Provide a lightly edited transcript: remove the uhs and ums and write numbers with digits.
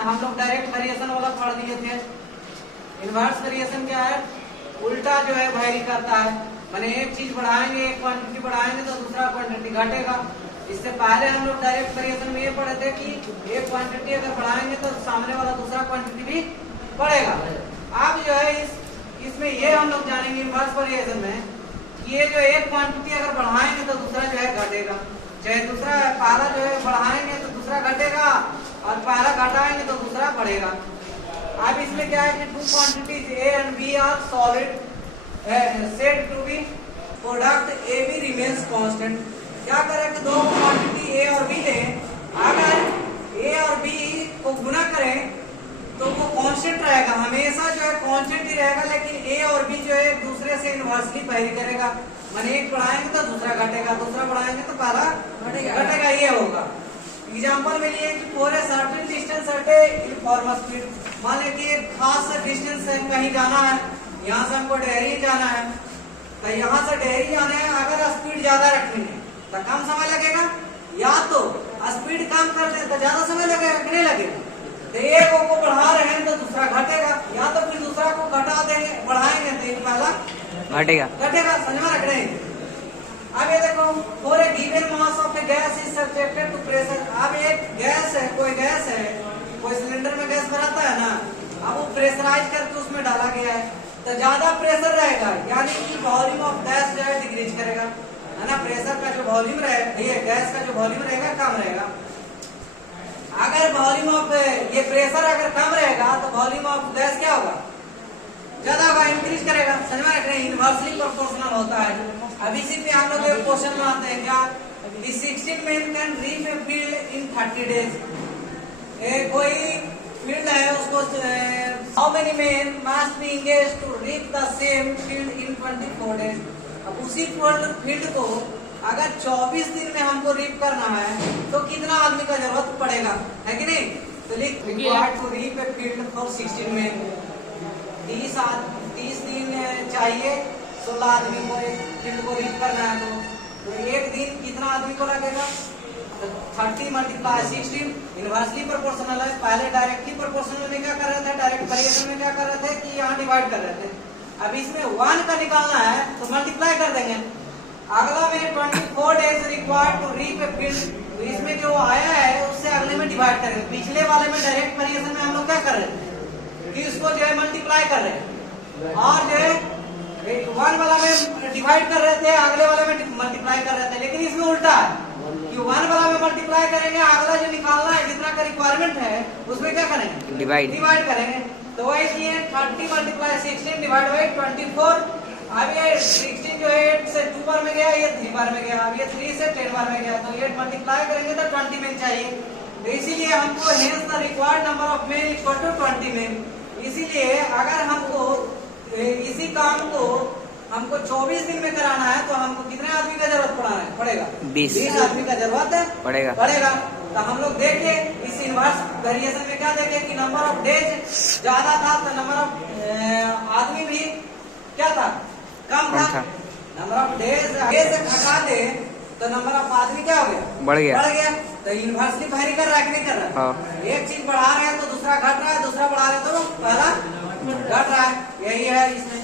हम लोग direct variation वाला पढ़ दिए थे। इनवर्स वेरिएशन क्या है? उल्टा जो है वैरी करता है, माने एक चीज बढ़ाएंगे, एक क्वांटिटी बढ़ाएंगे तो दूसरा क्वांटिटी घटेगा। इससे पहले हम लोग डायरेक्ट वेरिएशन में ये पढ़े थे कि एक क्वांटिटी अगर बढ़ाएंगे तो सामने वाला दूसरा क्वांटिटी भी बढ़ेगा। अब जो है इसमें ये हम लोग जानेंगे इनवर्स वेरिएशन में कि ये जो एक क्वांटिटी अगर बढ़ाएंगे तो दूसरा जो है घटेगा, चाहे दूसरा पहला जो है बढ़ाएंगे तो दूसरा घटेगा और पहला घटाएंगे तो दूसरा बढ़ेगा। अब इसमें क्या है कि two quantities A and B are solid said to be product A B remains constant. क्या करें कि दो क्वांटिटी ए और बी लें, अगर ए और बी को गुना करें तो वो कांस्टेंट रहेगा, हमेशा जो है कांस्टेंट ही रहेगा, लेकिन ए और बी जो है एक दूसरे से इनवर्सली वैरी करेगा, माने एक बढ़ाएंगे तो दूसरा घटेगा, दूसरा बढ़ाएंगे तो पहला घटेगा, ये होगा। एग्जांपल में लिए कि for a certain distance at a uniform speed, मान लें कि एक खास डिस्टेंस है, कहीं जाना है, यहाँ से हमको डेहरी जाना है, तो यहाँ से डेहरी जाना है, अगर स्पीड ज्यादा रखेंगे तो कम समय लगेगा, या तो स्पीड कम कर दें तो ज्यादा समय लगेगा कि नहीं लगेगा। तो एक को बढ़ा रहे हैं तो दूसरा घटेगा, या तो फिर दूसरा को घटा देंगे, बढ़ाएंगे तो पहला घटेगा, समझ में रख रहे हैं। अब ये देखो for a given mass of a gas is subjected to pressure. अब एक गैस है, कोई सिलेंडर में गैस भराता है ना, अब वो प्रेशराइज करके उसमें डाला गया है, तो ज्यादा प्रेशर रहेगा, यानी कि वॉल्यूम ऑफ गैस जो है डिक्रीज करेगा, है ना। प्रेशर का जो वॉल्यूम रहेगा, ये गैस का जो वॉल्यूम रहेगा कम रहेगा। अगर वॉल्यूम ऑफ ये प्रेशर अगर कम रहेगा तो वॉल्यूम ऑफ गैस क्या होगा? ज्यादा होगा, इंक्रीज करेगा, समझ में रख रहे हैं। इनवर्सली प्रोपोर्शनल होता है। अब इसी पे हम लोग एक क्वेश्चन बनाते हैं क्या, 16 men can reach a field in 30 days। कोई फील्ड है, उसको how many men must be engaged to reach the same field in 24 days। अब उसी फील्ड को अगर 24 दिन में हमको रीप करना है तो कितना आदमी का जरूरत पड़ेगा, है कि नहीं। तो लिख required to reap a field for 16 men, 30 दिन चाहिए 16 आदमी को एक फील्ड को रीप करना है, तो एक दिन कितना आदमी को लगेगा? 30 × 16 इनवर्सली प्रोपोर्शनल है। पहले डायरेक्टली प्रोपोर्शनल में क्या कर रहे थे, डायरेक्ट वेरिएशन में क्या कर रहे थे कि यहाँ डिवाइड कर रहे थे। अब इसमें 1 का निकालना है तो मल्टीप्लाई कर देंगे। अगला में 24 days required to reap a field, तो इसमें जो आया है उससे अगले में डिवाइड करेंगे। पिछले वाले में डायरेक्ट वेरिएशन में हम लोग क्या कर रहे थे कि उसको जो है मल्टीप्लाई कर रहे हैं, और जो है 1 वाला में डिवाइड कर रहे थे, अगले वाले में मल्टीप्लाई कर रहे थे। लेकिन इसमें उल्टा है कि 1 वाला में मल्टीप्लाई करेंगे, अगला जो निकालना है जितना का रिक्वायरमेंट है उसमें क्या करेंगे? डिवाइड करेंगे। तो वही 30 × 16 डिवाइड बाई 24। अब ये 16 जो है 8 से 2 बार में गया, ये 3 बार में गया, अब ये 3 से 10 बार में गया, तो ये मल्टीप्लाई करेंगे तो 20 men चाहिए। तो इसीलिए हमको hence the required number of men equal to 20 men। इसीलिए अगर हमको इसी काम को हमको 24 दिन में कराना है तो हमको कितने आदमी का जरूरत पड़ेगा? 20 आदमी का जरूरत पड़ेगा। तो हम लोग देखे इस इनवर्स वेरिएशन में क्या देखे कि नंबर ऑफ डेज ज्यादा था तो नंबर ऑफ आदमी भी क्या था? कम था। नंबर ऑफ डेज घटा दे तो नंबर ऑफ आदमी क्या हो गया? बढ़ गया। तो इनवर्सली वैरी कर रहा है कि नहीं कर रहा? एक चीज बढ़ा रहे हैं तो दूसरा घट रहा है, दूसरा बढ़ा रहे तो पहला घट रहा है, यही है इसमें।